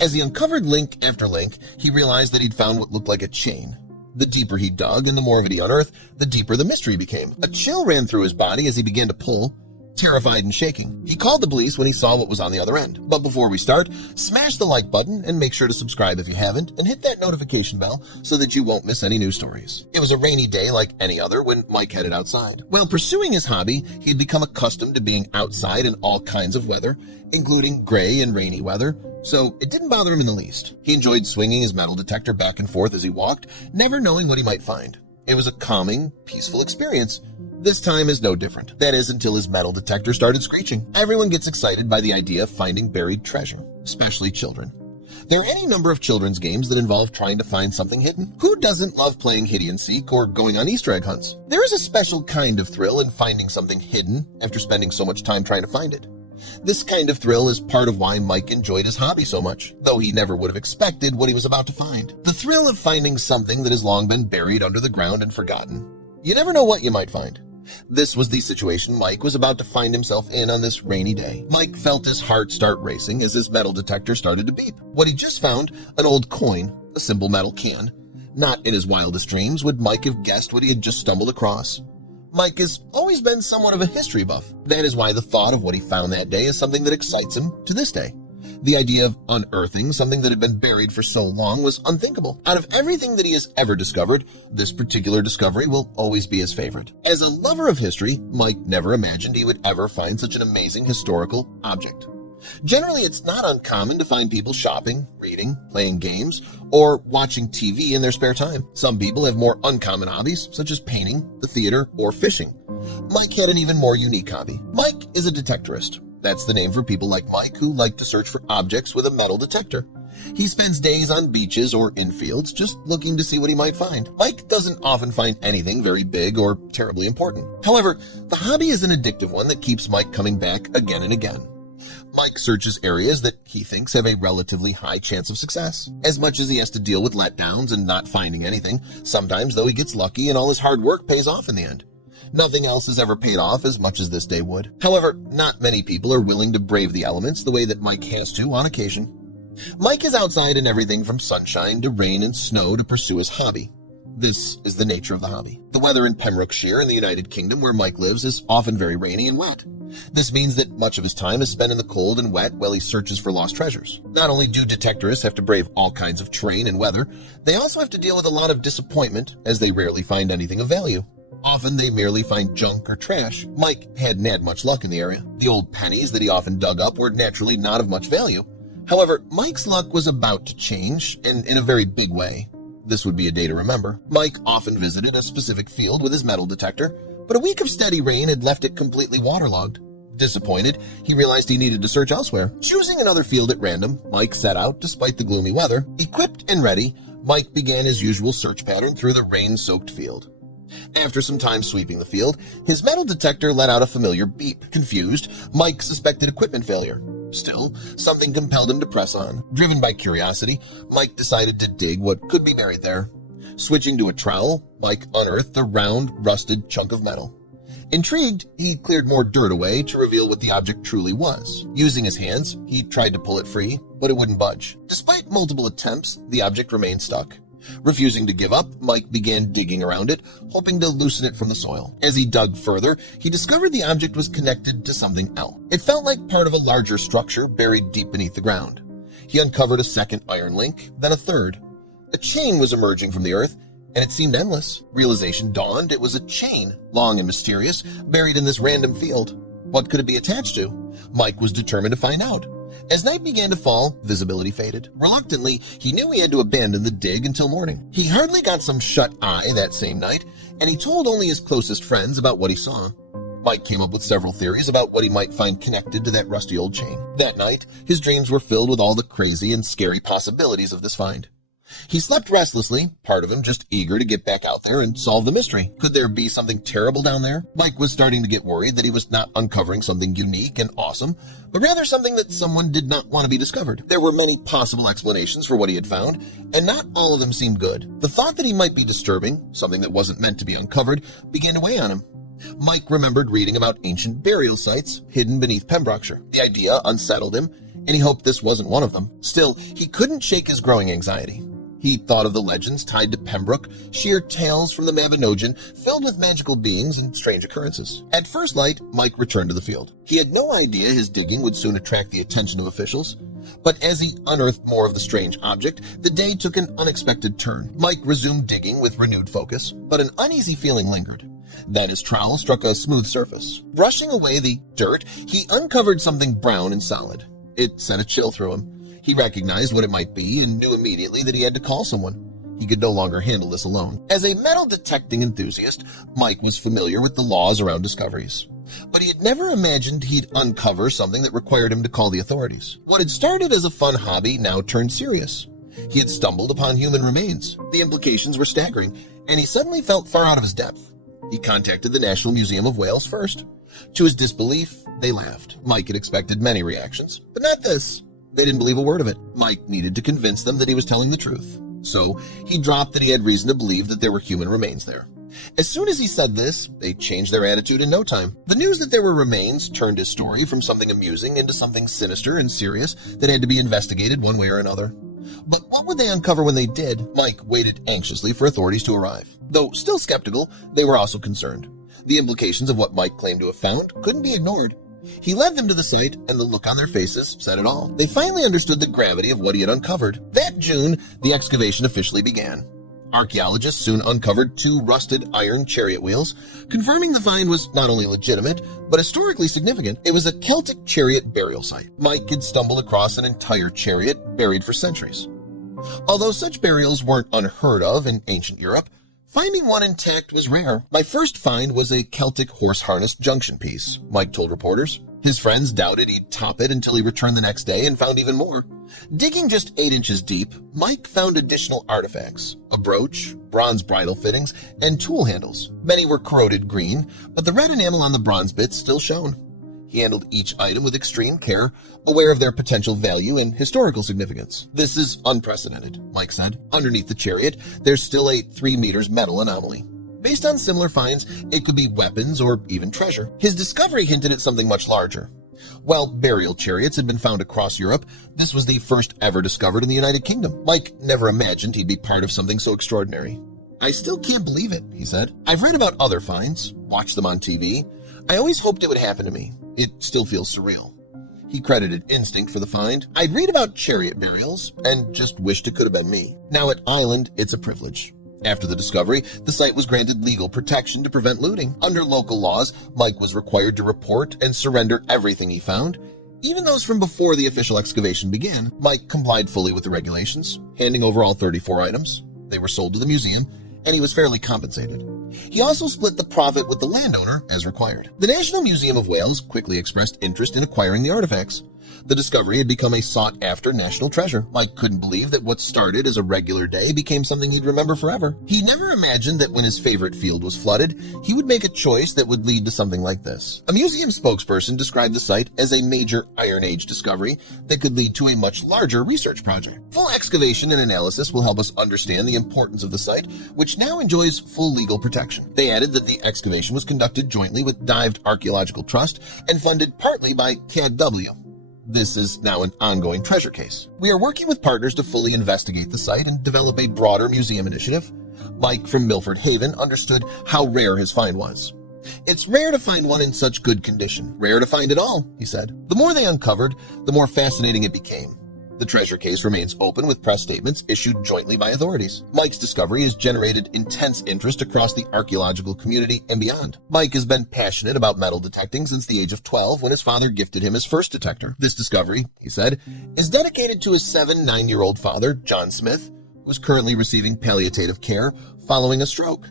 As he uncovered link after link, he realized that he'd found what looked like a chain. The deeper he dug and the more of it he unearthed, the deeper the mystery became. A chill ran through his body as he began to pull, terrified and shaking. He called the police when he saw what was on the other end. But before we start, smash the like button and make sure to subscribe if you haven't, and hit that notification bell so that you won't miss any new stories. It was a rainy day like any other when Mike headed outside. While pursuing his hobby, he had become accustomed to being outside in all kinds of weather, including gray and rainy weather, so it didn't bother him in the least. He enjoyed swinging his metal detector back and forth as he walked, never knowing what he might find. It was a calming, peaceful experience. This time is no different. That is, until his metal detector started screeching. Everyone gets excited by the idea of finding buried treasure, especially children. There are any number of children's games that involve trying to find something hidden. Who doesn't love playing hide and seek or going on Easter egg hunts? There is a special kind of thrill in finding something hidden after spending so much time trying to find it. This kind of thrill is part of why Mike enjoyed his hobby so much, though he never would have expected what he was about to find. The thrill of finding something that has long been buried under the ground and forgotten. You never know what you might find. This was the situation Mike was about to find himself in on this rainy day. Mike felt his heart start racing as his metal detector started to beep. What he just found, an old coin, a simple metal can. Not in his wildest dreams would Mike have guessed what he had just stumbled across. Mike has always been somewhat of a history buff. That is why the thought of what he found that day is something that excites him to this day. The idea of unearthing something that had been buried for so long was unthinkable. Out of everything that he has ever discovered, this particular discovery will always be his favorite. As a lover of history, Mike never imagined he would ever find such an amazing historical object. Generally, it's not uncommon to find people shopping, reading, playing games, or watching TV in their spare time. Some people have more uncommon hobbies, such as painting, the theater, or fishing. Mike had an even more unique hobby. Mike is a detectorist. That's the name for people like Mike who like to search for objects with a metal detector. He spends days on beaches or in fields just looking to see what he might find. Mike doesn't often find anything very big or terribly important. However, the hobby is an addictive one that keeps Mike coming back again and again. Mike searches areas that he thinks have a relatively high chance of success. As much as he has to deal with letdowns and not finding anything, sometimes though he gets lucky and all his hard work pays off in the end. Nothing else has ever paid off as much as this day would. However, not many people are willing to brave the elements the way that Mike has to on occasion. Mike is outside in everything from sunshine to rain and snow to pursue his hobby. This is the nature of the hobby. The weather in Pembrokeshire in the United Kingdom where Mike lives is often very rainy and wet. This means that much of his time is spent in the cold and wet while he searches for lost treasures. Not only do detectorists have to brave all kinds of terrain and weather, they also have to deal with a lot of disappointment as they rarely find anything of value. Often they merely find junk or trash. Mike hadn't had much luck in the area. The old pennies that he often dug up were naturally not of much value. However, Mike's luck was about to change, and in a very big way. This would be a day to remember. Mike often visited a specific field with his metal detector, but a week of steady rain had left it completely waterlogged. Disappointed, he realized he needed to search elsewhere. Choosing another field at random, Mike set out despite the gloomy weather. Equipped and ready, Mike began his usual search pattern through the rain-soaked field. After some time sweeping the field, his metal detector let out a familiar beep. Confused, Mike suspected equipment failure. Still, something compelled him to press on. Driven by curiosity, Mike decided to dig what could be buried there. Switching to a trowel, Mike unearthed a round, rusted chunk of metal. Intrigued, he cleared more dirt away to reveal what the object truly was. Using his hands, he tried to pull it free, but it wouldn't budge. Despite multiple attempts, the object remained stuck. Refusing to give up, Mike began digging around it, hoping to loosen it from the soil. As he dug further, he discovered the object was connected to something else. It felt like part of a larger structure buried deep beneath the ground. He uncovered a second iron link, then a third. A chain was emerging from the earth, and it seemed endless. Realization dawned. It was a chain, long and mysterious, buried in this random field. What could it be attached to? Mike was determined to find out. As night began to fall, visibility faded. Reluctantly, he knew he had to abandon the dig until morning. He hardly got some shut-eye that same night, and he told only his closest friends about what he saw. Mike came up with several theories about what he might find connected to that rusty old chain. That night, his dreams were filled with all the crazy and scary possibilities of this find. He slept restlessly, part of him just eager to get back out there and solve the mystery. Could there be something terrible down there? Mike was starting to get worried that he was not uncovering something unique and awesome, but rather something that someone did not want to be discovered. There were many possible explanations for what he had found, and not all of them seemed good. The thought that he might be disturbing, something that wasn't meant to be uncovered, began to weigh on him. Mike remembered reading about ancient burial sites hidden beneath Pembrokeshire. The idea unsettled him, and he hoped this wasn't one of them. Still, he couldn't shake his growing anxiety. He thought of the legends tied to Pembroke, sheer tales from the Mabinogion filled with magical beings and strange occurrences. At first light, Mike returned to the field. He had no idea his digging would soon attract the attention of officials, but as he unearthed more of the strange object, the day took an unexpected turn. Mike resumed digging with renewed focus, but an uneasy feeling lingered. Then his trowel struck a smooth surface. Brushing away the dirt, he uncovered something brown and solid. It sent a chill through him. He recognized what it might be and knew immediately that he had to call someone. He could no longer handle this alone. As a metal detecting enthusiast, Mike was familiar with the laws around discoveries. But he had never imagined he'd uncover something that required him to call the authorities. What had started as a fun hobby now turned serious. He had stumbled upon human remains. The implications were staggering, and he suddenly felt far out of his depth. He contacted the National Museum of Wales first. To his disbelief, they laughed. Mike had expected many reactions, but not this. They didn't believe a word of it. Mike needed to convince them that he was telling the truth. So he dropped that he had reason to believe that there were human remains there. As soon as he said this, they changed their attitude in no time. The news that there were remains turned his story from something amusing into something sinister and serious that had to be investigated one way or another. But what would they uncover when they did? Mike waited anxiously for authorities to arrive. Though still skeptical, they were also concerned. The implications of what Mike claimed to have found couldn't be ignored. He led them to the site, and the look on their faces said it all. They finally understood the gravity of what he had uncovered. That June, the excavation officially began. Archaeologists soon uncovered 2 rusted iron chariot wheels, confirming the find was not only legitimate, but historically significant. It was a Celtic chariot burial site. Mike had stumbled across an entire chariot buried for centuries. Although such burials weren't unheard of in ancient Europe, finding one intact was rare. My first find was a Celtic horse harness junction piece, Mike told reporters. His friends doubted he'd top it until he returned the next day and found even more. Digging just 8 inches deep, Mike found additional artifacts, a brooch, bronze bridle fittings, and tool handles. Many were corroded green, but the red enamel on the bronze bits still shone. He handled each item with extreme care, aware of their potential value and historical significance. This is unprecedented, Mike said. Underneath the chariot, there's still a 3 meters metal anomaly. Based on similar finds, it could be weapons or even treasure. His discovery hinted at something much larger. While burial chariots had been found across Europe, this was the first ever discovered in the United Kingdom. Mike never imagined he'd be part of something so extraordinary. I still can't believe it, he said. I've read about other finds, watched them on TV. I always hoped it would happen to me. It still feels surreal. He credited instinct for the find. I'd read about chariot burials and just wished it could have been me. Now at Island, it's a privilege. After the discovery, the site was granted legal protection to prevent looting. Under local laws, Mike was required to report and surrender everything he found, even those from before the official excavation began. Mike complied fully with the regulations, handing over all 34 items. They were sold to the museum, and he was fairly compensated. He also split the profit with the landowner as required. The National Museum of Wales quickly expressed interest in acquiring the artifacts. The discovery had become a sought-after national treasure. Mike couldn't believe that what started as a regular day became something he'd remember forever. He never imagined that when his favorite field was flooded, he would make a choice that would lead to something like this. A museum spokesperson described the site as a major Iron Age discovery that could lead to a much larger research project. Full excavation and analysis will help us understand the importance of the site, which now enjoys full legal protection. They added that the excavation was conducted jointly with Dived Archaeological Trust and funded partly by CADW. This is now an ongoing treasure case. We are working with partners to fully investigate the site and develop a broader museum initiative. Mike from Milford Haven understood how rare his find was. It's rare to find one in such good condition. Rare to find it all, he said. The more they uncovered, the more fascinating it became. The treasure case remains open with press statements issued jointly by authorities. Mike's discovery has generated intense interest across the archaeological community and beyond. Mike has been passionate about metal detecting since the age of 12 when his father gifted him his first detector. This discovery, he said, is dedicated to his 9-year-old father, John Smith, who is currently receiving palliative care following a stroke.